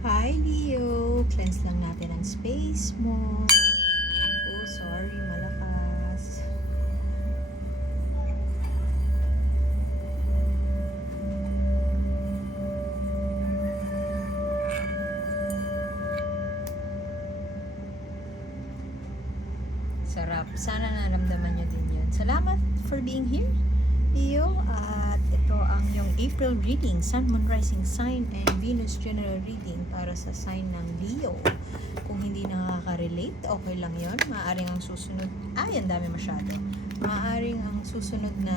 Hi Leo! Cleanse lang natin ang space mo. Oh, sorry, malakas. Sarap. Sana naramdaman nyo din yun. Salamat for being here, Leo. At ito ang yung April reading, Sun, Moon, Rising Sign, and Venus General Reading para sa sign ng Leo. Kung hindi nakaka-relate, okay lang yon. Maaaring ang susunod, ang dami masyado. Maaaring ang susunod na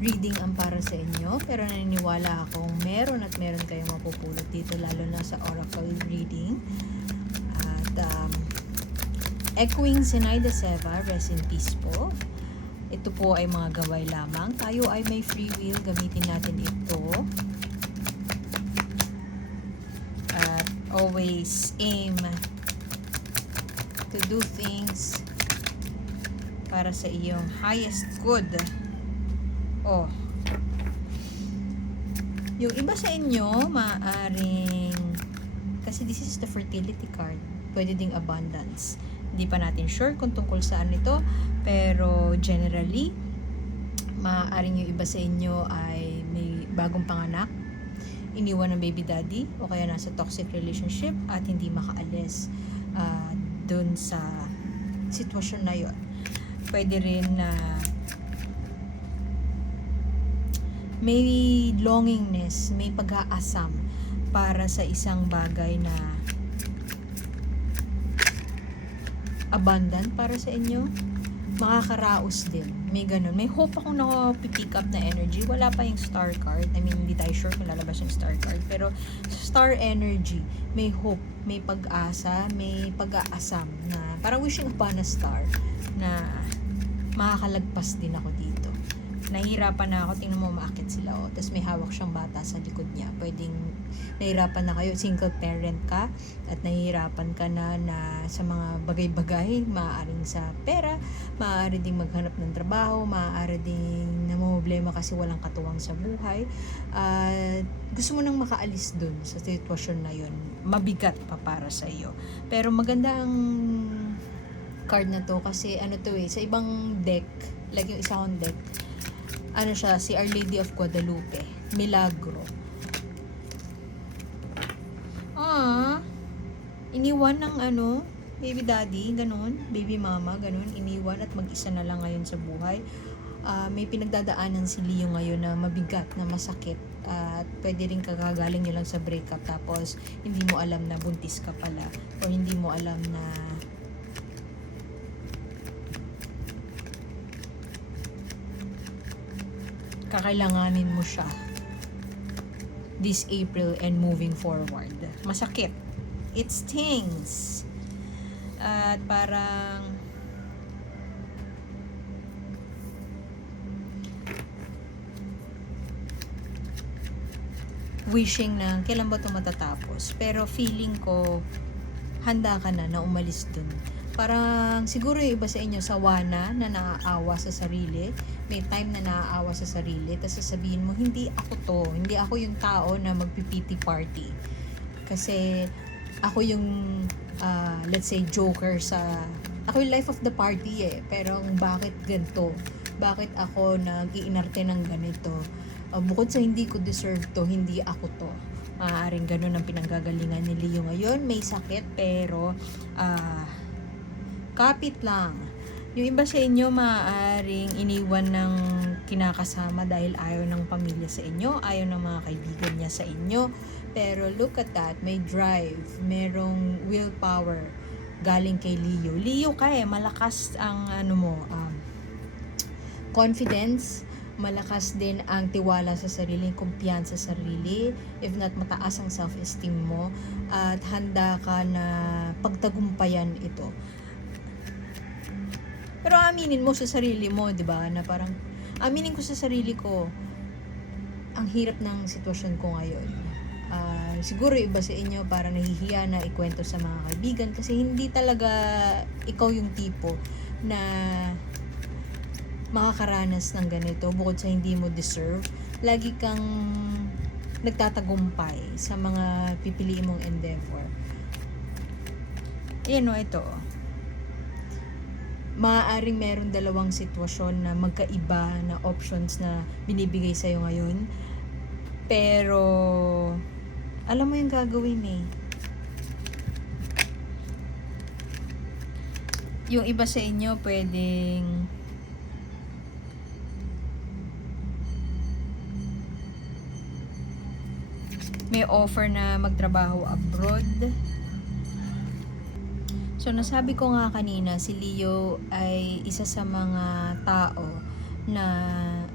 reading ang para sa inyo, pero naniniwala akong meron at meron kayong mapupulot dito, lalo na sa oracle reading. At echoing Zenaida Seva, rest in peace po. Ito po ay mga gaway lamang. Tayo ay may free will, gamitin natin ito. At always aim to do things para sa iyong highest good. Oh. Yung iba sa inyo, maaring, kasi this is the fertility card, pwede ding abundance. Hindi pa natin sure kung tungkol saan ito, pero generally, maaaring yung iba sa inyo ay may bagong panganak, iniwan ng baby daddy, o kaya nasa toxic relationship at hindi makaalis dun sa sitwasyon na yon. Pwede rin na may longingness, may pag-aasam para sa isang bagay na abundant para sa inyo. Makakaraos din. May ganun. May hope akong nakapick up na energy. Wala pa yung star card. I mean, hindi tayo sure kung lalabas yung star card. Pero star energy, may hope, may pag-asa, may pag-aasam na parang wishing upon a star na makakalagpas din ako dito. Nahihirapan na ako, tingnan mo umaakit sila, oh. Tapos may hawak siyang bata sa likod niya. Pwedeng nahihirapan na kayo, single parent ka at nahihirapan ka na sa mga bagay-bagay, maaaring sa pera, maaari ding maghanap ng trabaho, maaari ding namumblema kasi walang katuwang sa buhay. Gusto mo nang makaalis dun sa sitwasyon na yun. Mabigat pa para sa iyo. Pero maganda ang card na to kasi sa ibang deck, like yung isa kong deck, siya, si Our Lady of Guadalupe, Milagro. Iniwan ng baby daddy, ganun, baby mama, ganun, iniwan at mag-isa na lang ngayon sa buhay. May pinagdadaanan si Leo ngayon na mabigat, na masakit, at pwede rin kagagaling nyo lang sa breakup tapos hindi mo alam na buntis ka pala, o hindi mo alam na kakailanganin mo siya this April and moving forward. Masakit. It stings. At parang wishing na kailan ba ito matatapos. Pero feeling ko handa ka na umalis dun. Parang siguro yung iba sa inyo sawa na naaawa sa sarili. May time na naaawa sa sarili. Tapos sasabihin mo, hindi ako to. Hindi ako yung tao na magpipiti party. Kasi ako yung, let's say, joker ako yung life of the party Pero bakit ganito? Bakit ako nag-iinarte ng ganito? Bukod sa hindi ko deserve to, hindi ako to. Maaaring ganun ang pinanggagalingan ni Leo ngayon. May sakit pero kapit lang. Yung iba sa inyo maaaring iniwan ng kinakasama dahil ayaw ng pamilya sa inyo, ayaw ng mga kaibigan niya sa inyo. Pero look at that, may drive, merong willpower galing kay Leo. Leo malakas ang confidence, malakas din ang tiwala sa sarili, kumpiyansa sa sarili, if not mataas ang self-esteem mo, at handa ka na pagtagumpayan ito. Pero aminin mo sa sarili mo, 'di ba? Na parang aminin ko sa sarili ko ang hirap ng sitwasyon ko ngayon. Siguro iba sa inyo para nahihiya na ikwento sa mga kaibigan kasi hindi talaga ikaw yung tipo na makakaranas ng ganito bukod sa hindi mo deserve. Lagi kang nagtatagumpay sa mga pipiliin mong endeavor. Ayan o, ito. Maaaring meron dalawang sitwasyon na magkaiba na options na binibigay sa'yo ngayon. Pero, alam mo yung gagawin eh. Yung iba sa inyo pwedeng may offer na magtrabaho abroad. So, nasabi ko nga kanina, si Leo ay isa sa mga tao na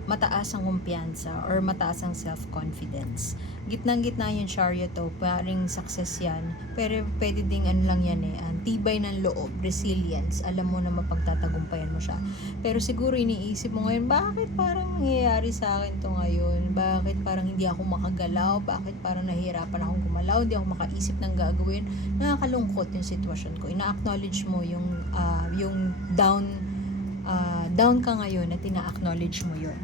mataas ang kumpiyansa or mataas ang self-confidence. Gitnang-gitna yung Chariot to, paring success yan. Pero pwede ding ano lang yan eh, tibay ng loob, resilience. Alam mo na mapagtatagumpayan mo siya. Pero siguro iniisip mo ngayon, bakit parang nangyayari sa akin to ngayon? Bakit parang hindi ako makagalaw? Bakit parang nahihirapan akong gumalaw? Hindi ako makaisip ng gagawin? Nakakalungkot yung sitwasyon ko. Ina-acknowledge mo yung down ka ngayon at ina-acknowledge mo yun.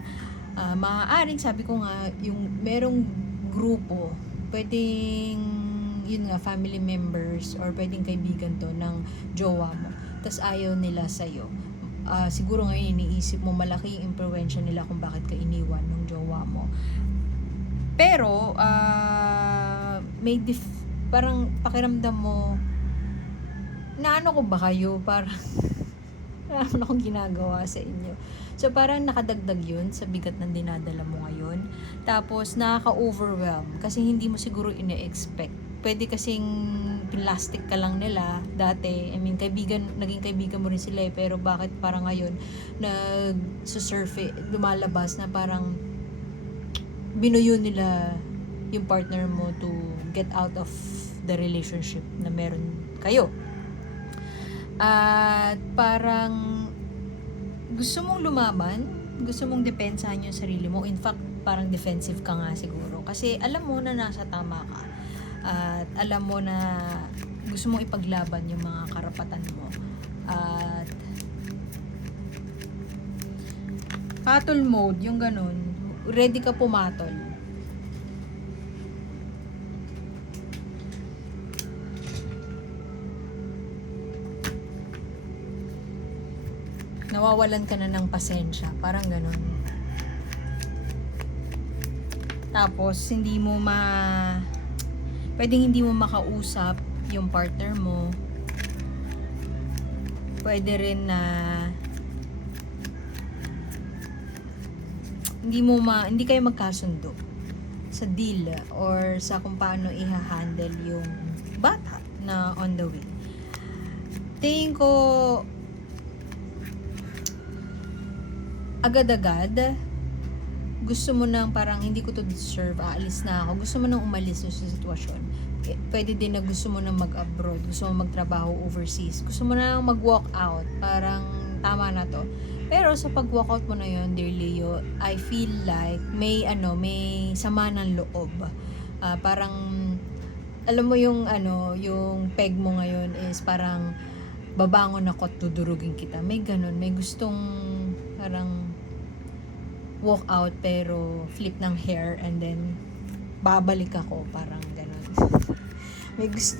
Maaaring sabi ko nga, yung merong grupo, pwedeng yun nga, family members or pwedeng kaibigan to ng jowa mo, tas ayaw nila sa'yo. Siguro ngayon iniisip mo malaki yung impluwensya nila kung bakit ka iniwan ng jowa mo. Pero parang pakiramdam mo na ano ko ba kayo, parang wala akong ginagawa sa inyo. So, parang nakadagdag yun sa bigat ng dinadala mo ngayon. Tapos, nakaka-overwhelm kasi hindi mo siguro ine-expect. Pwede kasing plastic ka lang nila dati. I mean, naging kaibigan mo rin sila eh. Pero bakit parang ngayon, lumalabas na parang binuyo nila yung partner mo to get out of the relationship na meron kayo. At parang gusto mong lumaban, gusto mong depensahan yung sarili mo. In fact, parang defensive ka nga siguro. Kasi alam mo na nasa tama ka. At alam mo na gusto mong ipaglaban yung mga karapatan mo. At patol mode, yung ganun. Ready ka pumatol. Nawawalan ka na ng pasensya, parang ganun. Tapos pwedeng hindi mo makausap yung partner mo. Pwede rin na hindi kayo magkasundo sa deal or sa kung paano i-handle yung bata na on the way. Tingin ko agad-agad gusto mo nang parang hindi ko to deserve, aalis na ako. Gusto mo nang umalis sa sitwasyon. Pwede din na gusto mo nang mag-abroad, gusto mo magtrabaho overseas, gusto mo nang mag-walk out, parang tama na to. Pero sa pag-walk out mo na yun, dear Leo, I feel like may sama ng loob. Parang alam mo yung peg mo ngayon is parang babangon ako at dudurugin kita. May ganun, may gustong parang walk out pero flip ng hair and then babalik ako, parang ganun.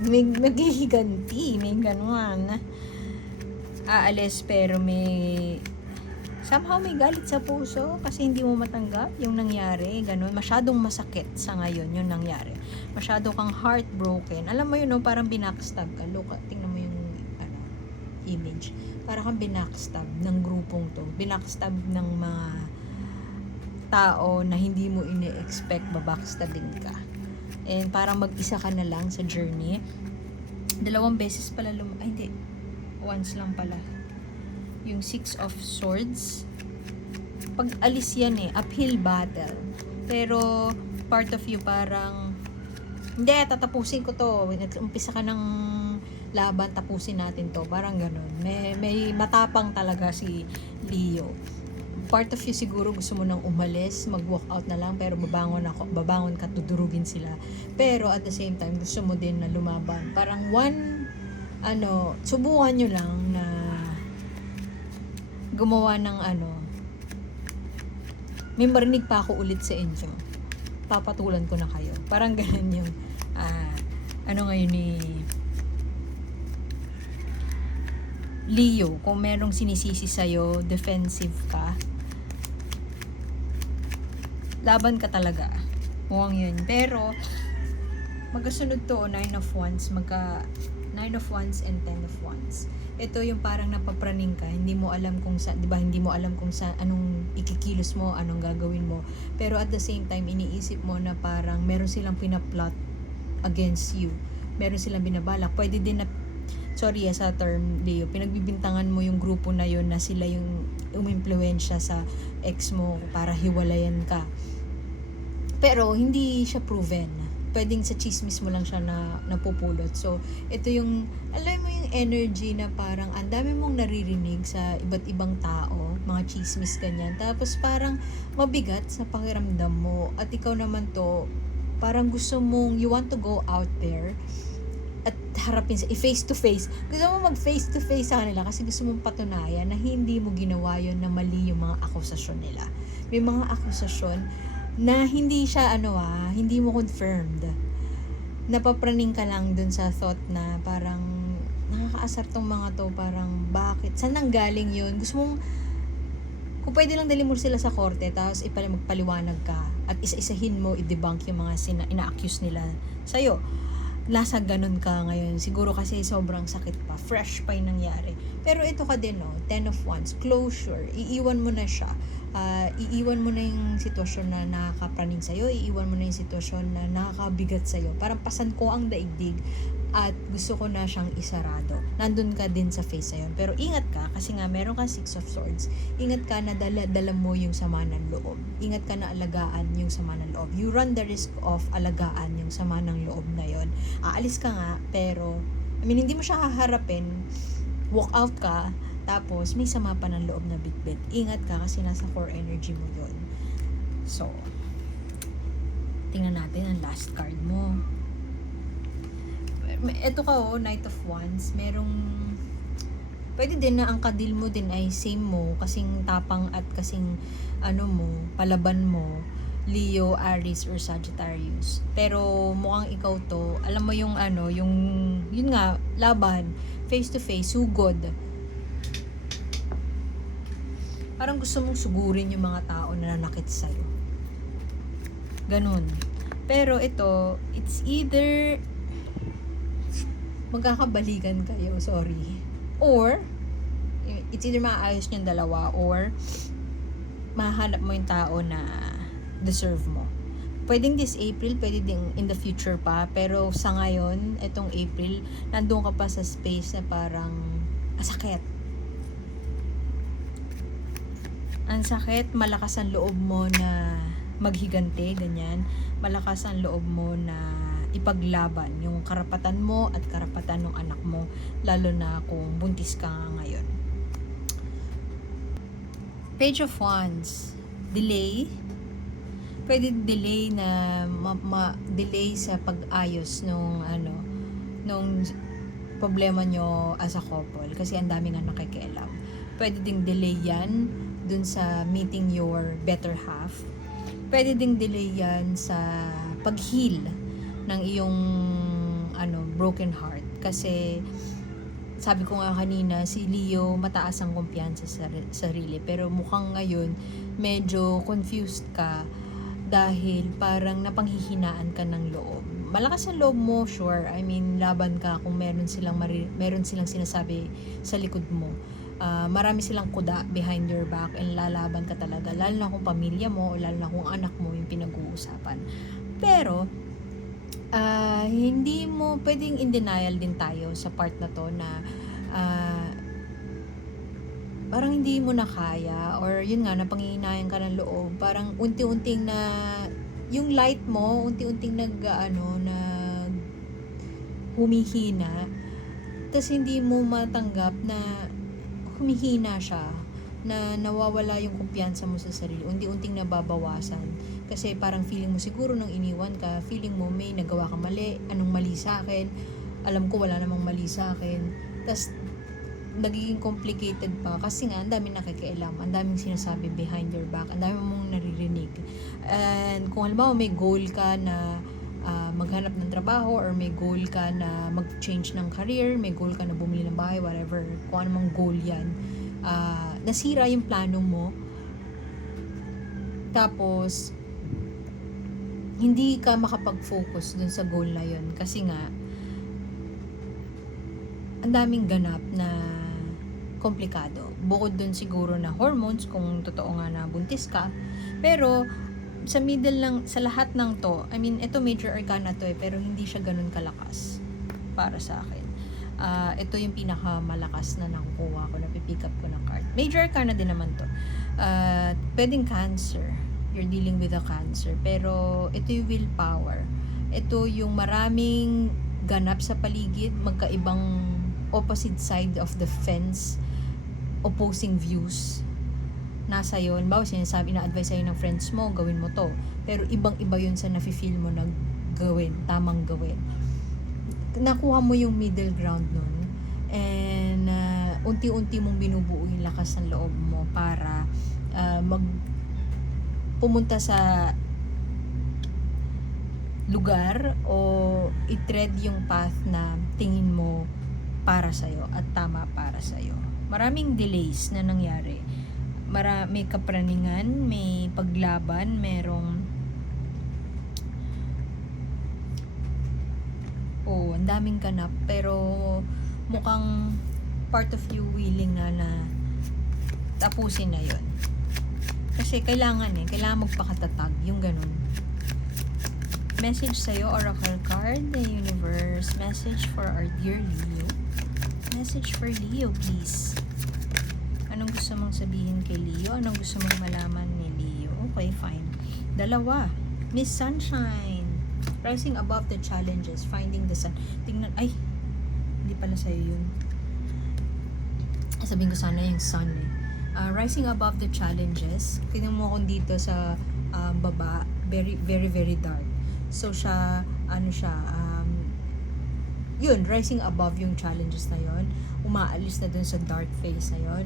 may maghihiganti, may ganun. Aalis pero somehow may galit sa puso kasi hindi mo matanggap yung nangyari, ganun. Masyadong masakit sa ngayon yung nangyari. Masyado kang heartbroken. Alam mo yun, no? Parang binackstab ka. Look, tingnan mo yung image. Parang kang binackstab ng grupong to. Binackstab ng mga tao na hindi mo ini-expect babackstabin ka. And parang mag-isa ka na lang sa journey. 2 beses pala hindi. Once lang pala. Yung 6 of Swords. Pag alis yan uphill battle. Pero part of you parang hindi, tatapusin ko to. Umpisa ka ng laban, tapusin natin to. Parang ganun. May matapang talaga si Leo. Part of you siguro gusto mo nang umalis, mag-walk out na lang, pero babangon ka, tudurugin sila. Pero at the same time, gusto mo din na lumaban. Parang subukan nyo lang na gumawa ng may marinig pa ako ulit sa inyo. papatulan ko na kayo. Parang ganun yung, ano ngayon ni Leo, kung merong sinisisi sa'yo, defensive ka, laban ka talaga. Mukhang yun. Pero, magkasunod to, 9 of Wands, 9 of Wands and 10 of Wands. Ito yung parang napapraning ka, hindi mo alam kung sa, 'di ba, hindi mo alam kung sa anong ikikilos mo, anong gagawin mo. Pero at the same time, iniisip mo na parang meron silang pinaplot against you. Meron silang binabalak. Pwede din na, sorry sa term, Leo, pinagbibintangan mo yung grupo na yon na sila yung umimpluwensya sa ex mo para hiwalayan ka. Pero hindi siya proven. Pwedeng sa chismis mo lang siya na napupulot. So, ito yung, alam mo yung energy na parang ang dami mong naririnig sa iba't ibang tao, mga chismis ganyan. Tapos parang mabigat sa pakiramdam mo. At ikaw naman to, parang gusto mong, you want to go out there at harapin sa face to face. Gusto mo mag face to face sa kanila kasi gusto mong patunayan na hindi mo ginawa yon, na mali yung mga akusasyon nila. May mga akusasyon na hindi siya hindi mo confirmed. Napapraning ka lang dun sa thought na parang nakakaasar tong mga to, parang bakit? Saan nanggaling yun? Gusto mong, kung pwede lang dali mo sila sa korte, tapos magpaliwanag ka at isa-isahin mo, i-debunk yung mga ina-accuse nila sa'yo. Nasa ganun ka ngayon. Siguro kasi sobrang sakit pa. Fresh pa yung nangyari. Pero ito ka din, 10 of Wands. Closure. Iiwan mo na siya. Iiwan mo na yung sitwasyon na nakakapraning sa'yo, iiwan mo na yung sitwasyon na nakakabigat sa'yo. Parang pasan ko ang daigdig at gusto ko na siyang isarado. Nandun ka din sa face na yun. Pero ingat ka, kasi nga meron kang 6 of Swords. Ingat ka na dala mo yung sama ng loob. Ingat ka na alagaan yung sama ng loob. You run the risk of alagaan yung sama ng loob na yun. Aalis ka nga, pero hindi mo siya haharapin. Walk out ka, tapos may sama pa ng loob na bitbit. Ingat ka kasi nasa core energy mo yun. So, tingnan natin ang last card mo. Ito ka Knight of Wands. Pwede din na ang kadil mo din ay same mo, kasing tapang at kasing palaban mo, Leo, Aries, or Sagittarius. Pero mukhang ikaw to, alam mo yung yun nga, laban, face to face, sugod. Parang gusto mong sugurin yung mga tao na nanakit sa'yo. Ganun. Pero ito, it's either magkakabalikan kayo, sorry. Or, it's either maayos niyong dalawa, or mahanap mo yung tao na deserve mo. Pwedeng this April, pwede din in the future pa, pero sa ngayon, itong April, nandun ka pa sa space na parang sakit. Ang sakit, malakas ang loob mo na maghigante, ganyan. Malakas ang loob mo na ipaglaban yung karapatan mo at karapatan ng anak mo, lalo na kung buntis ka ngayon. Page of Wands, delay. Pwede delay na delay sa pag-ayos nung problema nyo as a couple kasi ang daming nakikialam. Pwede ding delay yan dun sa meeting your better half. Pwede ding delay yan sa pag-heal ng iyong broken heart. Kasi sabi ko nga kanina, si Leo mataas ang kumpiyansa sa sarili. Pero mukhang ngayon medyo confused ka dahil parang napanghihinaan ka ng loob. Malakas ang loob mo, sure. Laban ka kung meron silang sinasabi sa likod mo. Marami silang kuda behind your back and lalaban ka talaga, lalo na kung pamilya mo o lalo na kung anak mo yung pinag-uusapan. Pero hindi mo pwedeng in denial din tayo sa part na to na parang hindi mo na kaya, or yun nga, napangihinayan ka ng loob, parang unti-unting na yung light mo unti-unting nag humihina, tas hindi mo matanggap na humihina siya, na nawawala yung kumpiyansa mo sa sarili, unti-unting nababawasan. Kasi parang feeling mo siguro nung iniwan ka, feeling mo may nagawa ka mali, anong mali sa akin, alam ko wala namang mali sa akin. Tas nagiging complicated pa kasi nga ang daming nakikialam, ang daming sinasabi behind your back, ang daming mong naririnig. And kung halimbawa may goal ka na maghanap ng trabaho, or may goal ka na mag-change ng career, may goal ka na bumili ng bahay, whatever, kung anumang goal yan, nasira yung plano mo, tapos hindi ka makapag-focus dun sa goal na yun kasi nga ang daming ganap na komplikado. Bukod dun siguro na hormones, kung totoo nga na buntis ka. Pero, sa middle lang, sa lahat ng to, I mean, ito major arcana to pero hindi siya ganun kalakas para sa akin. Ito yung pinakamalakas na nakukuha ko, napipick up ko ng card. Major arcana din naman to. Pwedeng cancer. You're dealing with a cancer. Pero, ito yung willpower. Ito yung maraming ganap sa paligid, magkaibang opposite side of the fence, opposing views nasa yun. Bawa sinasabi na advice sa'yo ng friends mo, gawin mo to, pero ibang iba yun sa nafe-feel mo na gawin, tamang gawin. Nakuha mo yung middle ground nun, and unti-unti mong binubuo yung lakas ng loob mo para pumunta sa lugar o i-tread yung path na tingin mo para sa'yo at tama para sa'yo. Maraming delays na nangyari. May kapraningan, may paglaban, merong ang daming ganap, pero mukhang part of you willing na tapusin na yon. Kasi kailangan magpakatatag, yung ganun. Message sa'yo, Oracle card, the universe. Message for our dear Leo. Message for Leo, please. Anong gusto mong sabihin kay Leo? Anong gusto mong malaman ni Leo? Okay, fine. 2. Miss Sunshine. Rising above the challenges. Finding the sun. Tingnan, ay, hindi pala sa'yo yun. Sabihin ko sana yung sun eh. Rising above the challenges. Tingnan mo akong dito sa baba. Very, very, very dark. So, yun, rising above yung challenges na yun. Umaalis na dun sa dark phase na yun.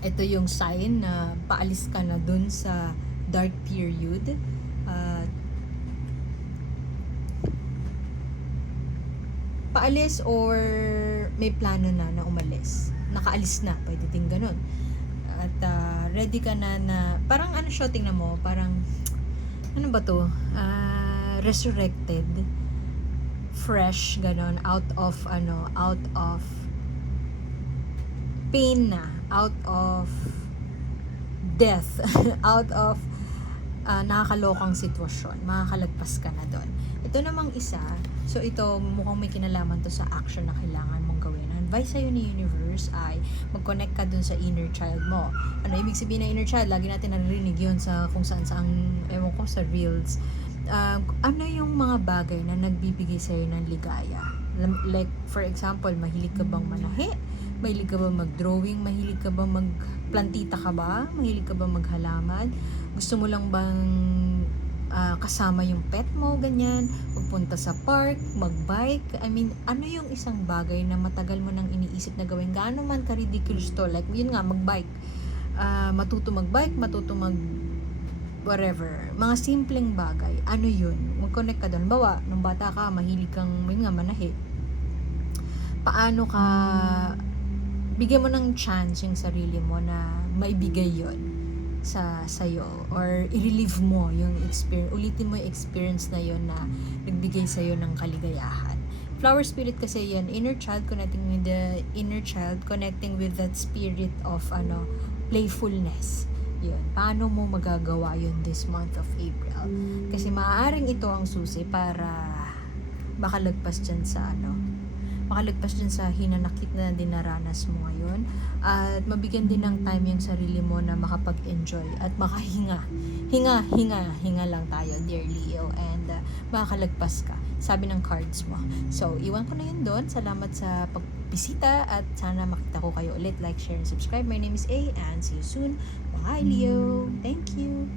Ito yung sign na paalis ka na dun sa dark period. Paalis or may plano na umalis. Nakaalis na, pwede din ganun. At ready ka na parang siya, tingnan mo, parang, ano ba to? Resurrected, fresh, ganon, out of pain na, out of death, out of nakakalokang sitwasyon, makakalagpas ka na doon. Ito namang isa, so ito mukhang may kinalaman to sa action na kailangan mong gawin. Ang advice sa'yo ni universe ay mag-connect ka dun sa inner child mo. Ano ibig sabihin ng inner child? Lagi natin narinig yun sa kung saan ewan ko, sa reels. Ano yung mga bagay na nagbibigay sa'yo ng ligaya? Like, for example, mahilig ka bang manahi? Mahilig ka bang mag-drawing? Mahilig ka bang magplantita ka ba? Mahilig ka bang maghalaman? Gusto mo lang bang kasama yung pet mo, ganyan? Magpunta sa park, magbike? I mean, ano yung isang bagay na matagal mo nang iniisip na gawin? Gaano man ka-ridiculous to? Like, yun nga, magbike. Matuto magbike, matuto whatever, mga simpleng bagay, ano yun, mag-connect ka doon. Bawa, nung bata ka, mahilig kang, manahi, paano ka, bigyan mo ng chance yung sarili mo na maibigay yon sa'yo, or i-relieve mo yung experience, ulitin mo yung experience na yon na nagbigay sa'yo ng kaligayahan. Flower spirit kasi yan, inner child, connecting with the inner child, connecting with that spirit of playfulness. Yun, paano mo magagawa yun this month of April? Kasi maaaring ito ang susi para makalagpas dyan sa hinanakit na dinaranas mo ngayon, at mabigyan din ng time yung sarili mo na makapag-enjoy at makahinga. Hinga lang tayo, dear Leo, and makakalagpas ka, sabi ng cards mo. So, iwan ko na yun doon. Salamat sa pagbisita at sana makita ko kayo ulit. Like, share, and subscribe. My name is A, and see you soon. Bye, Leo. Thank you.